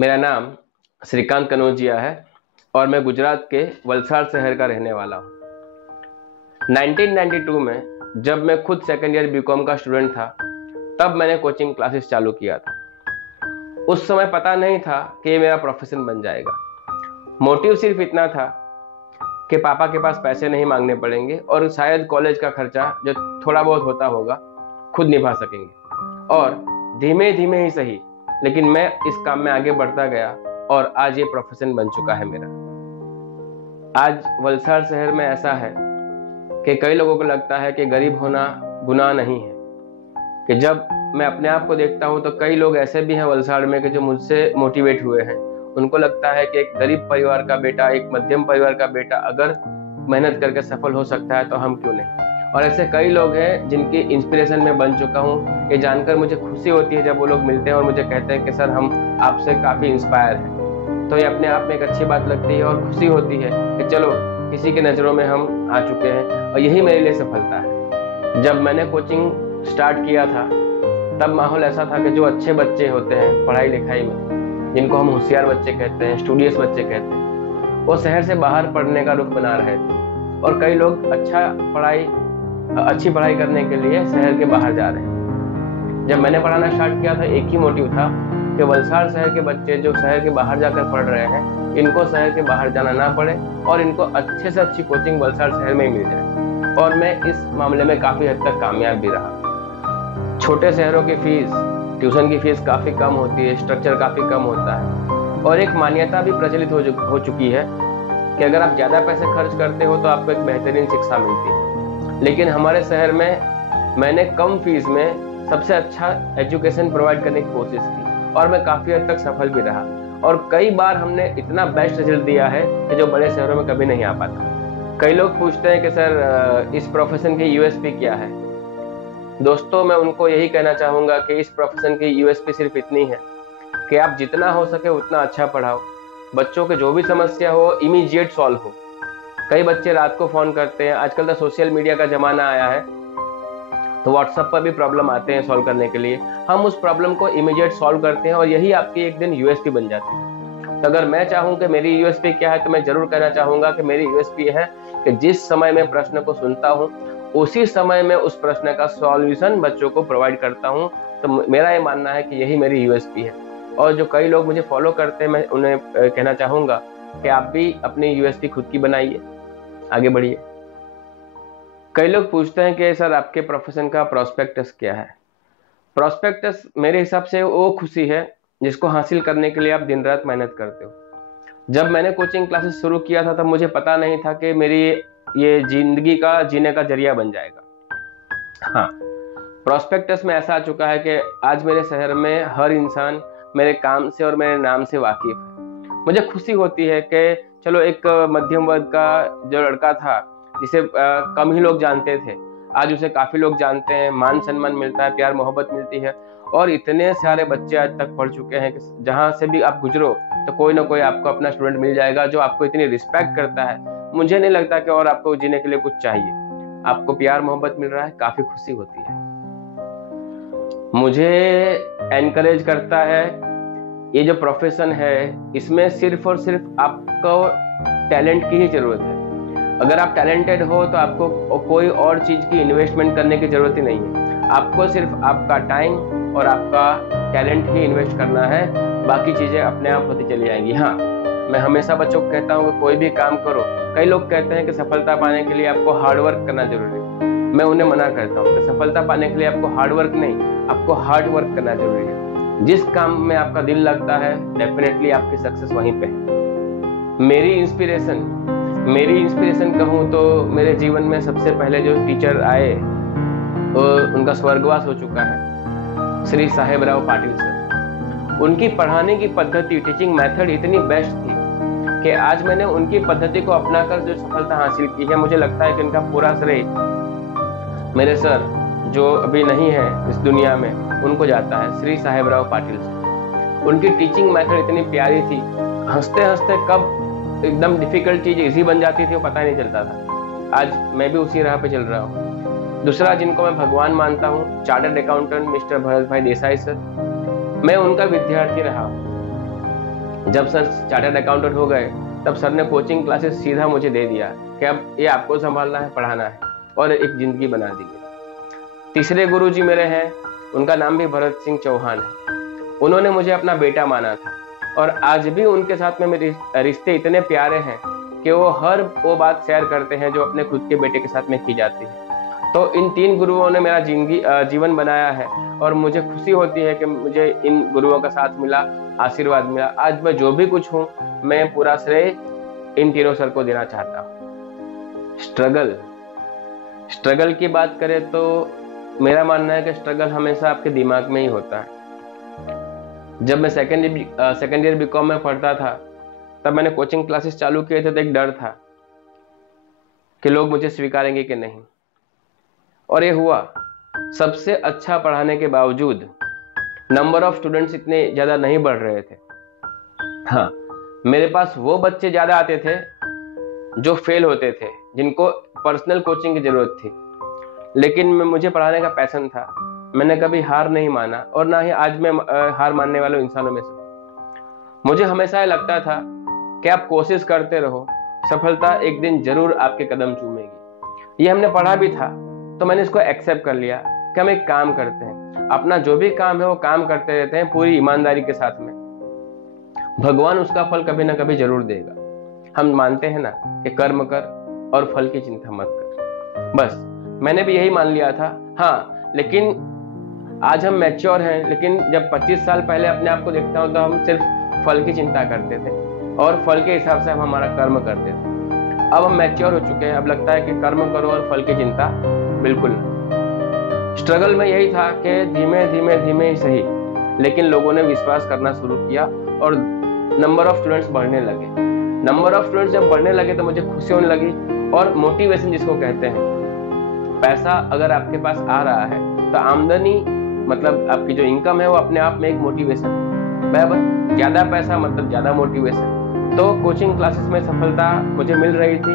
मेरा नाम श्रीकांत कनौजिया है और मैं गुजरात के वलसाड शहर का रहने वाला हूँ। 1992 में जब मैं खुद सेकेंड ईयर बीकॉम का स्टूडेंट था, तब मैंने कोचिंग क्लासेस चालू किया था। उस समय पता नहीं था कि ये मेरा प्रोफेशन बन जाएगा। मोटिव सिर्फ इतना था कि पापा के पास पैसे नहीं मांगने पड़ेंगे और शायद कॉलेज का खर्चा जो थोड़ा बहुत होता होगा खुद निभा सकेंगे। और धीमे धीमे ही सही, लेकिन मैं इस काम में आगे बढ़ता गया और आज ये प्रोफेशन बन चुका है मेरा। आज वलसाड शहर में ऐसा है कि कई लोगों को लगता है कि गरीब होना गुनाह नहीं है। कि जब मैं अपने आप को देखता हूँ तो कई लोग ऐसे भी हैं वलसाड में कि जो मुझसे मोटिवेट हुए हैं। उनको लगता है कि एक गरीब परिवार का बेटा, एक मध्यम परिवार का बेटा अगर मेहनत करके सफल हो सकता है तो हम क्यों नहीं। और ऐसे कई लोग हैं जिनकी इंस्पिरेशन में बन चुका हूँ। ये जानकर मुझे खुशी होती है जब वो लोग मिलते हैं और मुझे कहते हैं कि सर हम आपसे काफ़ी इंस्पायर हैं। तो ये अपने आप में एक अच्छी बात लगती है और खुशी होती है कि चलो किसी के नज़रों में हम आ चुके हैं, और यही मेरे लिए सफलता है। जब मैंने कोचिंग स्टार्ट किया था तब माहौल ऐसा था कि जो अच्छे बच्चे होते हैं पढ़ाई लिखाई में, जिनको हम होशियार बच्चे कहते हैं, स्टूडियस बच्चे कहते हैं, वो शहर से बाहर पढ़ने का रुख बना रहे थे और कई लोग अच्छी पढ़ाई करने के लिए शहर के बाहर जा रहे हैं। जब मैंने पढ़ाना स्टार्ट किया था एक ही मोटिव था कि वलसाड शहर के बच्चे जो शहर के बाहर जाकर पढ़ रहे हैं, इनको शहर के बाहर जाना ना पड़े और इनको अच्छे से अच्छी कोचिंग वलसाड शहर में ही मिल जाए। और मैं इस मामले में काफ़ी हद तक कामयाब भी रहा। छोटे शहरों की फीस, ट्यूशन की फीस काफ़ी कम होती है, स्ट्रक्चर काफ़ी कम होता है और एक मान्यता भी प्रचलित हो चुकी है कि अगर आप ज़्यादा पैसे खर्च करते हो तो आपको एक बेहतरीन शिक्षा मिलती है। लेकिन हमारे शहर में मैंने कम फीस में सबसे अच्छा एजुकेशन प्रोवाइड करने की कोशिश की और मैं काफ़ी हद तक सफल भी रहा। और कई बार हमने इतना बेस्ट रिजल्ट दिया है कि जो बड़े शहरों में कभी नहीं आ पाता। कई लोग पूछते हैं कि सर इस प्रोफेशन की यूएसपी क्या है। दोस्तों, मैं उनको यही कहना चाहूँगा कि इस प्रोफेशन की यूएसपी सिर्फ इतनी है कि आप जितना हो सके उतना अच्छा पढ़ाओ, बच्चों के जो भी समस्या हो इमीडिएट सॉल्व हो। कई बच्चे रात को फ़ोन करते हैं, आजकल तो सोशल मीडिया का ज़माना आया है तो व्हाट्सएप पर भी प्रॉब्लम आते हैं सॉल्व करने के लिए। हम उस प्रॉब्लम को इमीडिएट सॉल्व करते हैं और यही आपकी एक दिन यूएसपी बन जाती है। तो अगर मैं चाहूँ कि मेरी यूएसपी क्या है तो मैं ज़रूर कहना चाहूँगा कि मेरी यूएसपी है कि जिस समय मैं प्रश्न को सुनता हूँ उसी समय में उस प्रश्न का सॉल्यूशन बच्चों को प्रोवाइड करता हूँ। तो मेरा ये मानना है कि यही मेरी यूएसपी है। और जो कई लोग मुझे फॉलो करते हैं, मैं उन्हें कहना चाहूँगा कि आप भी अपनी यूएसपी खुद की बनाइए, आगे बढ़िए। कई लोग पूछते हैं कि सर आपके प्रोफेशन का प्रॉस्पेक्टस क्या है। प्रॉस्पेक्टस मेरे हिसाब से वो खुशी है जिसको हासिल करने के लिए आप दिन रात मेहनत करते हो। जब मैंने कोचिंग क्लासेस शुरू किया था तब मुझे पता नहीं था कि मेरी ये जिंदगी का जीने का जरिया बन जाएगा। हाँ, प्रॉस्पेक्टस में ऐसा आ चुका है कि आज मेरे शहर में हर इंसान मेरे काम से और मेरे नाम से वाकिफ है। मुझे खुशी होती है कि चलो एक मध्यम वर्ग का जो लड़का था जिसे कम ही लोग जानते थे, आज उसे काफ़ी लोग जानते हैं, मान सम्मान मिलता है, प्यार मोहब्बत मिलती है और इतने सारे बच्चे आज तक पढ़ चुके हैं कि जहाँ से भी आप गुजरो तो कोई ना कोई आपको अपना स्टूडेंट मिल जाएगा जो आपको इतनी रिस्पेक्ट करता है। मुझे नहीं लगता कि और आपको जीने के लिए कुछ चाहिए। आपको प्यार मोहब्बत मिल रहा है, काफ़ी खुशी होती है। मुझे एनकरेज करता है ये जो प्रोफेशन है, इसमें सिर्फ और सिर्फ आपको टैलेंट की ही ज़रूरत है। अगर आप टैलेंटेड हो तो आपको कोई और चीज़ की इन्वेस्टमेंट करने की ज़रूरत ही नहीं है। आपको सिर्फ आपका टाइम और आपका टैलेंट ही इन्वेस्ट करना है, बाकी चीज़ें अपने आप होती चली जाएंगी। हाँ, मैं हमेशा बच्चों को कहता हूँ कि कोई भी काम करो। कई लोग कहते हैं कि सफलता पाने के लिए आपको हार्डवर्क करना जरूरी है। मैं उन्हें मना करता हूँ कि सफलता पाने के लिए आपको हार्डवर्क नहीं, आपको हार्ड वर्क करना जरूरी है। जिस काम में आपका दिल लगता है डेफिनेटली आपकी सक्सेस वहीं पे है। मेरी इंस्पिरेशन कहूँ तो मेरे जीवन में सबसे पहले जो टीचर आए तो उनका स्वर्गवास हो चुका है, श्री साहेबराव पाटिल सर। उनकी पढ़ाने की पद्धति, टीचिंग मेथड इतनी बेस्ट थी कि आज मैंने उनकी पद्धति को अपनाकर जो सफलता हासिल की है, मुझे लगता है कि उनका पूरा श्रेय मेरे सर जो अभी नहीं है इस दुनिया में उनको जाता है, श्री साहेबराव पाटिल सर। उनकी टीचिंग मेथड इतनी प्यारी थी, हंसते हंसते कब एकदम डिफिकल्ट चीज़ इजी बन जाती थी वो पता ही नहीं चलता था। आज मैं भी उसी राह पे चल रहा हूँ। दूसरा जिनको मैं भगवान मानता हूँ, चार्टर्ड अकाउंटेंट मिस्टर भरत भाई देसाई सर। मैं उनका विद्यार्थी रहा। जब सर चार्टर्ड अकाउंटेंट हो गए तब सर ने कोचिंग क्लासेस सीधा मुझे दे दिया कि अब ये आपको संभालना है, पढ़ाना है, और एक जिंदगी बना दी मेरी। तीसरे गुरुजी मेरे हैं, उनका नाम भी भरत सिंह चौहान है। उन्होंने मुझे अपना बेटा माना था और आज भी उनके साथ में मेरे रिश्ते इतने प्यारे हैं कि वो हर वो बात शेयर करते हैं जो अपने खुद के बेटे के साथ में की जाती है। तो इन 3 गुरुओं ने मेरा जीवन बनाया है और मुझे खुशी होती है कि मुझे इन गुरुओं का साथ मिला, आशीर्वाद मिला। आज मैं जो भी कुछ हूँ मैं पूरा श्रेय इन तीनों सर को देना चाहता हूँ। स्ट्रगल की बात करें तो मेरा मानना है कि स्ट्रगल हमेशा आपके दिमाग में ही होता है। जब मैं सेकेंड ईयर बीकॉम में पढ़ता था तब मैंने कोचिंग क्लासेस चालू किए थे, तो एक डर था कि लोग मुझे स्वीकारेंगे कि नहीं, और ये हुआ। सबसे अच्छा पढ़ाने के बावजूद नंबर ऑफ स्टूडेंट्स इतने ज़्यादा नहीं बढ़ रहे थे। हाँ, मेरे पास वो बच्चे ज़्यादा आते थे जो फेल होते थे, जिनको पर्सनल कोचिंग की ज़रूरत थी, लेकिन मुझे पढ़ाने का पैशन था। मैंने कभी हार नहीं माना और ना ही आज मैं हार मानने वाले इंसानों में से। मुझे हमेशा ये लगता था कि आप कोशिश करते रहो, सफलता एक दिन जरूर आपके कदम चूमेगी। ये हमने पढ़ा भी था, तो मैंने इसको एक्सेप्ट कर लिया कि हम एक काम करते हैं, अपना जो भी काम है वो काम करते रहते हैं पूरी ईमानदारी के साथ में। भगवान उसका फल कभी ना कभी जरूर देगा। हम मानते हैं ना कि कर्म कर और फल की चिंता मत कर। बस मैंने भी यही मान लिया था। हाँ, लेकिन आज हम मैच्योर हैं, लेकिन जब 25 साल पहले अपने आप को देखता हूं तो हम सिर्फ फल की चिंता करते थे और फल के हिसाब से हम हमारा कर्म करते थे। अब हम मैच्योर हो चुके हैं, अब लगता है कि कर्म करो और फल की चिंता बिल्कुल नहीं। स्ट्रगल में यही था कि धीमे धीमे ही सही, लेकिन लोगों ने विश्वास करना शुरू किया और नंबर ऑफ स्टूडेंट्स बढ़ने लगे। नंबर ऑफ स्टूडेंट्स जब बढ़ने लगे तो मुझे खुशी होने लगी, और मोटिवेशन जिसको कहते हैं, पैसा अगर आपके पास आ रहा है तो आमदनी मतलब आपकी जो इनकम है वो अपने आप में एक मोटिवेशन है। बराबर, ज्यादा पैसा मतलब ज्यादा मोटिवेशन। तो कोचिंग क्लासेस में सफलता मुझे मिल रही थी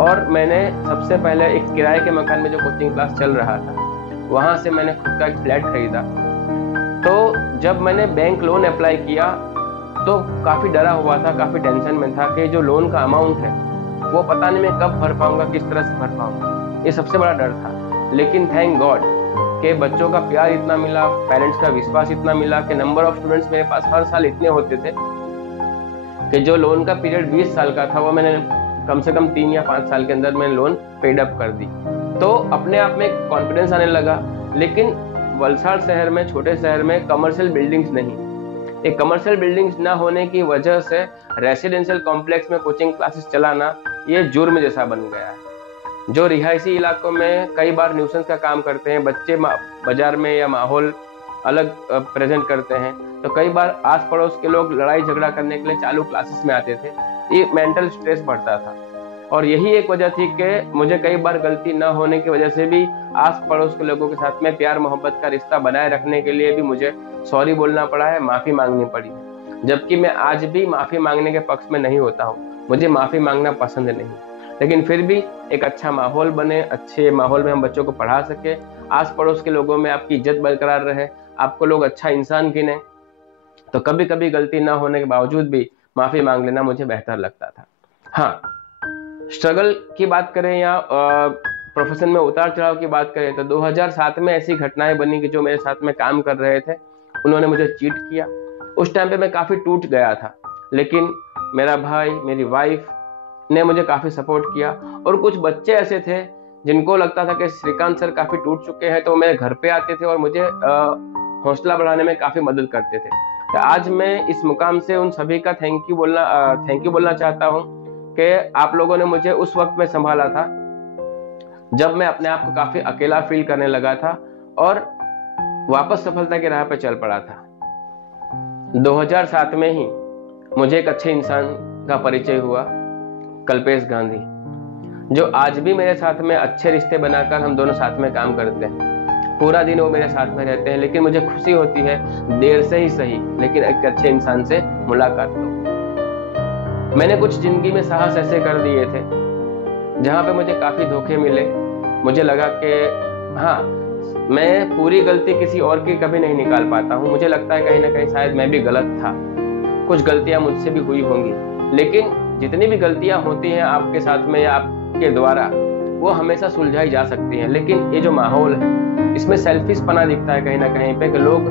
और मैंने सबसे पहले एक किराए के मकान में जो कोचिंग क्लास चल रहा था वहां से मैंने खुद का एक फ्लैट खरीदा। तो जब मैंने बैंक लोन अप्लाई किया तो काफी डरा हुआ था, काफी टेंशन में था कि जो लोन का अमाउंट है वो पता नहीं मैं कब भर पाऊंगा, किस तरह से भर पाऊंगा। ये सबसे बड़ा डर था। लेकिन थैंक गॉड कि बच्चों का प्यार इतना मिला, पेरेंट्स का विश्वास इतना मिला कि नंबर ऑफ स्टूडेंट्स मेरे पास हर साल इतने होते थे कि जो लोन का पीरियड 20 साल का था वो मैंने कम से कम 3 या 5 साल के अंदर मैंने लोन पेड अप कर दी। तो अपने आप में कॉन्फिडेंस आने लगा। लेकिन वलसाड़ शहर में, छोटे शहर में कमर्शियल बिल्डिंग्स नहीं, एक कमर्शियल बिल्डिंग्स ना होने की वजह से रेसिडेंशियल कॉम्प्लेक्स में कोचिंग क्लासेस चलाना ये जुर्म जैसा बन गया है। जो रिहायशी इलाकों में कई बार न्यूसेंस का काम करते हैं, बच्चे बाजार में या माहौल अलग प्रेजेंट करते हैं, तो कई बार आस पड़ोस के लोग लड़ाई झगड़ा करने के लिए चालू क्लासेस में आते थे। ये मेंटल स्ट्रेस बढ़ता था और यही एक वजह थी कि मुझे कई बार गलती न होने की वजह से भी आस पड़ोस के लोगों के साथ में प्यार मोहब्बत का रिश्ता बनाए रखने के लिए भी मुझे सॉरी बोलना पड़ा है, माफी मांगनी पड़ी है। जबकि मैं आज भी माफी मांगने के पक्ष में नहीं होता हूँ, मुझे माफी मांगना पसंद नहीं, लेकिन फिर भी एक अच्छा माहौल बने, अच्छे माहौल में हम बच्चों को पढ़ा सके, आस पड़ोस के लोगों में आपकी इज्जत बरकरार रहे, आपको लोग अच्छा इंसान गिने, तो कभी कभी गलती ना होने के बावजूद भी माफी मांग लेना मुझे बेहतर लगता था। हाँ, स्ट्रगल की बात करें या प्रोफेशन में उतार चढ़ाव की बात करें तो 2007 में ऐसी घटनाएं बनी कि जो मेरे साथ में काम कर रहे थे उन्होंने मुझे चीट किया। उस टाइम पे मैं काफी टूट गया था, लेकिन मेरा भाई, मेरी वाइफ ने मुझे काफी सपोर्ट किया और कुछ बच्चे ऐसे थे जिनको लगता था कि श्रीकांत सर काफी टूट चुके हैं, तो मेरे घर पे आते थे और मुझे हौसला बढ़ाने में काफी मदद करते थे। तो आज मैं इस मुकाम से उन सभी का थैंक यू बोलना चाहता हूँ कि आप लोगों ने मुझे उस वक्त में संभाला था जब मैं अपने आप को काफी अकेला फील करने लगा था और वापस सफलता की राह पर चल पड़ा था। 2007 में ही मुझे एक अच्छे इंसान का परिचय हुआ, कल्पेश गांधी, जो आज भी मेरे साथ में अच्छे रिश्ते बनाकर हम दोनों साथ में काम करते हैं। पूरा दिन वो मेरे साथ में रहते हैं, लेकिन मुझे खुशी होती है देर से ही सही, लेकिन एक अच्छे इंसान से मुलाकात हो। मैंने कुछ जिंदगी में साहस ऐसे कर दिए थे जहां पे मुझे काफी धोखे मिले। मुझे लगा कि हाँ, मैं पूरी गलती किसी और की कभी नहीं निकाल पाता हूँ। मुझे लगता है कहीं ना कहीं शायद मैं भी गलत था, कुछ गलतियां मुझसे भी हुई होंगी, लेकिन जितनी भी गलतियां होती हैं आपके साथ में या आपके द्वारा, वो हमेशा सुलझाई जा सकती हैं। लेकिन ये जो माहौल है इसमें सेल्फिश पना दिखता है कहीं ना कहीं पे, कि लोग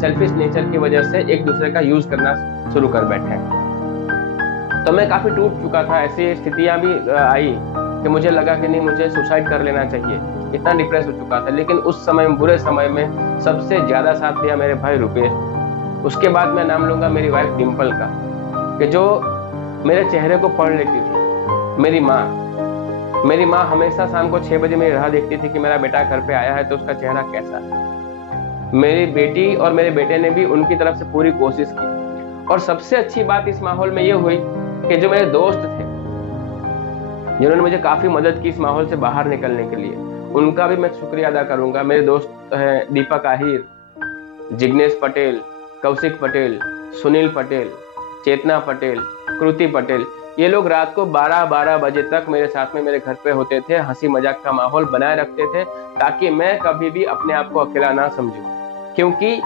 सेल्फिश नेचर की वजह से एक दूसरे का यूज करना शुरू कर बैठे हैं। तो मैं काफी टूट चुका था, ऐसी स्थितियां भी आई कि मुझे लगा कि नहीं, मुझे सुसाइड कर लेना चाहिए, इतना डिप्रेस हो चुका था। लेकिन उस समय, बुरे समय में सबसे ज्यादा साथ दिया मेरे भाई रुपेश। उसके बाद मैं नाम लूंगा मेरी वाइफ डिम्पल का, कि जो मेरे चेहरे को पढ़ लेती थी। मेरी माँ हमेशा शाम को 6 बजे मेरी राह देखती थी कि मेरा बेटा घर पे आया है तो उसका चेहरा कैसा है। मेरी बेटी और मेरे बेटे ने भी उनकी तरफ से पूरी कोशिश की। और सबसे अच्छी बात इस माहौल में ये हुई कि जो मेरे दोस्त थे, जिन्होंने मुझे काफी मदद की इस माहौल से बाहर निकलने के लिए, उनका भी मैं शुक्रिया अदा करूंगा। मेरे दोस्त हैं दीपक आहिर, जिग्नेश पटेल, कौशिक पटेल, सुनील पटेल, चेतना पटेल, कृति पटेल। ये लोग रात को 12-12 बजे तक मेरे साथ में मेरे घर पे होते थे, हंसी मजाक का माहौल बनाए रखते थे, ताकि मैं कभी भी अपने आप को अकेला ना समझूं। क्योंकि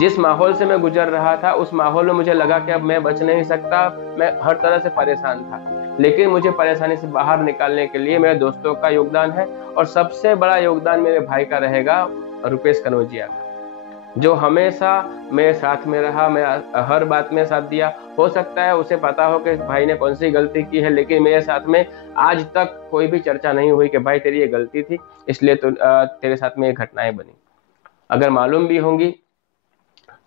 जिस माहौल से मैं गुजर रहा था, उस माहौल में मुझे लगा कि अब मैं बच नहीं सकता, मैं हर तरह से परेशान था। लेकिन मुझे परेशानी से बाहर निकालने के लिए मेरे दोस्तों का योगदान है, और सबसे बड़ा योगदान मेरे भाई का रहेगा, रुपेश कनौजिया का, जो हमेशा मेरे साथ में रहा, मेरा हर बात में साथ दिया। हो सकता है उसे पता हो कि भाई ने कौन सी गलती की है, लेकिन मेरे साथ में आज तक कोई भी चर्चा नहीं हुई कि भाई तेरी ये गलती थी, इसलिए तो तेरे साथ में ये घटनाएं बनी। अगर मालूम भी होंगी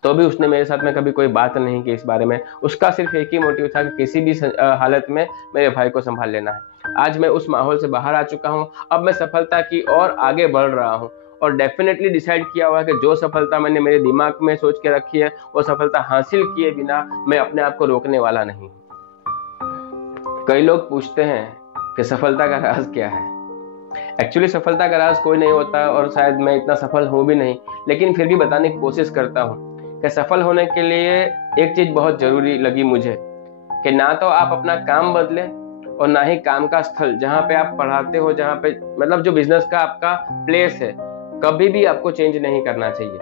तो भी उसने मेरे साथ में कभी कोई बात नहीं की इस बारे में। उसका सिर्फ एक ही मोटिव था कि किसी भी हालत में मेरे भाई को संभाल लेना है। आज मैं उस माहौल से बाहर आ चुका हूँ, अब मैं सफलता की ओर आगे बढ़ रहा हूँ, और डेफिनेटली डिसाइड किया हुआ है कि जो सफलता मैंने मेरे दिमाग में सोच के रखी है, वो सफलता हासिल किए बिना मैं अपने आप को रोकने वाला नहीं। कई लोग पूछते हैं कि सफलता का राज क्या है। एक्चुअली सफलता का राज कोई नहीं होता, और शायद मैं इतना सफल हूं भी नहीं, लेकिन फिर भी बताने की कोशिश करता हूं कि सफल होने के लिए एक चीज बहुत जरूरी लगी मुझे, कि ना तो आप अपना काम बदले और ना ही काम का स्थल, जहां पे आप पढ़ाते हो, जहां पे मतलब जो बिजनेस का आपका प्लेस है, कभी भी आपको चेंज नहीं करना चाहिए।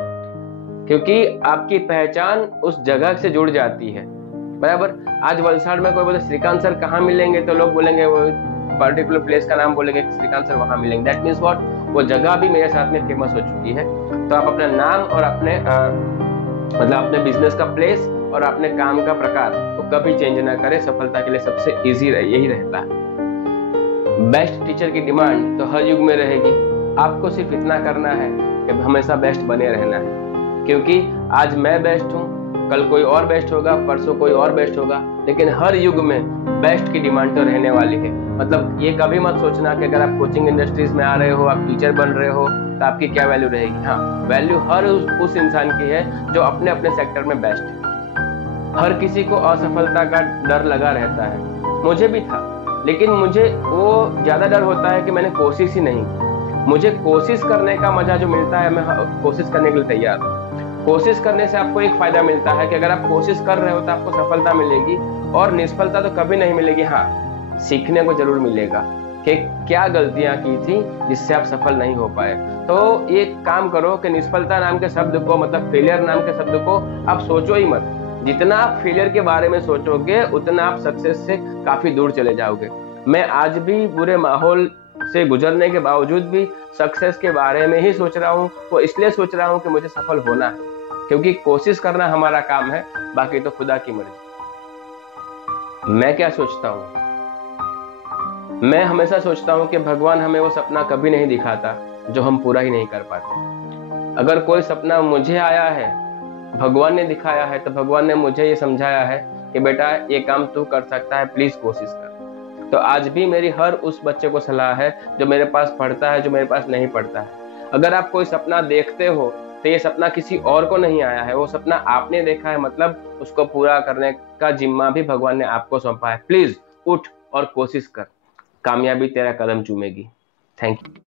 क्योंकि आपकी पहचान उस जगह से जुड़ जाती है, बराबर। आज वलसाड़ में कोई बोले श्रीकांत सर कहाँ मिलेंगे, तो लोग बोलेंगे वो पर्टिकुलर प्लेस का नाम बोलेंगे कि श्रीकांत सर वहां मिलेंगे। दैट मीन्स व्हाट, वो जगह भी मेरे साथ में फेमस हो चुकी है। तो आप अपना नाम और अपने मतलब अपने बिजनेस का प्लेस और अपने काम का प्रकार वो कभी चेंज ना करें। सफलता के लिए सबसे इजी यही रहता है। बेस्ट टीचर की डिमांड तो हर युग में रहेगी। आपको सिर्फ इतना करना है कि हमेशा बेस्ट बने रहना है, क्योंकि आज मैं बेस्ट हूँ, कल कोई और बेस्ट होगा, परसों कोई और बेस्ट होगा, लेकिन हर युग में बेस्ट की डिमांड तो रहने वाली है। मतलब ये कभी मत सोचना कि अगर आप कोचिंग इंडस्ट्रीज में आ रहे हो, आप टीचर बन रहे हो, तो आपकी क्या वैल्यू रहेगी। हाँ, वैल्यू हर उस इंसान की है जो अपने अपने सेक्टर में बेस्ट है। हर किसी को असफलता का डर लगा रहता है, मुझे भी था, लेकिन मुझे वो ज्यादा डर होता है कि मैंने कोशिश ही नहीं की। मुझे कोशिश करने का मजा जो मिलता है, मैं कोशिश करने के लिए तैयार हूँ। कोशिश करने से आपको एक फायदा मिलता है कि अगर आप कोशिश कर रहे हो तो आपको सफलता मिलेगी, और निष्फलता तो कभी नहीं मिलेगी। हाँ, सीखने को जरूर मिलेगा कि क्या गलतियां की थी जिससे आप सफल नहीं हो पाए। तो ये काम करो कि निष्फलता नाम के शब्द को, मतलब फेलियर नाम के शब्द को आप सोचो ही मत। जितना आप फेलियर के बारे में सोचोगे उतना आप सक्सेस से काफी दूर चले जाओगे। मैं आज भी बुरे माहौल से गुजरने के बावजूद भी सक्सेस के बारे में ही सोच रहा हूँ। वो इसलिए सोच रहा हूँ कि मुझे सफल होना है, क्योंकि कोशिश करना हमारा काम है, बाकी तो खुदा की मर्जी। मैं क्या सोचता हूँ, मैं हमेशा सोचता हूँ कि भगवान हमें वो सपना कभी नहीं दिखाता जो हम पूरा ही नहीं कर पाते। अगर कोई सपना मुझे आया है, भगवान ने दिखाया है, तो भगवान ने मुझे ये समझाया है कि बेटा ये काम तू कर सकता है, प्लीज कोशिश कर। तो आज भी मेरी हर उस बच्चे को सलाह है जो मेरे पास पढ़ता है, जो मेरे पास नहीं पढ़ता है। अगर आप कोई सपना देखते हो तो ये सपना किसी और को नहीं आया है, वो सपना आपने देखा है, मतलब उसको पूरा करने का जिम्मा भी भगवान ने आपको सौंपा है। प्लीज उठ और कोशिश कर, कामयाबी तेरा कदम चूमेगी। Thank you.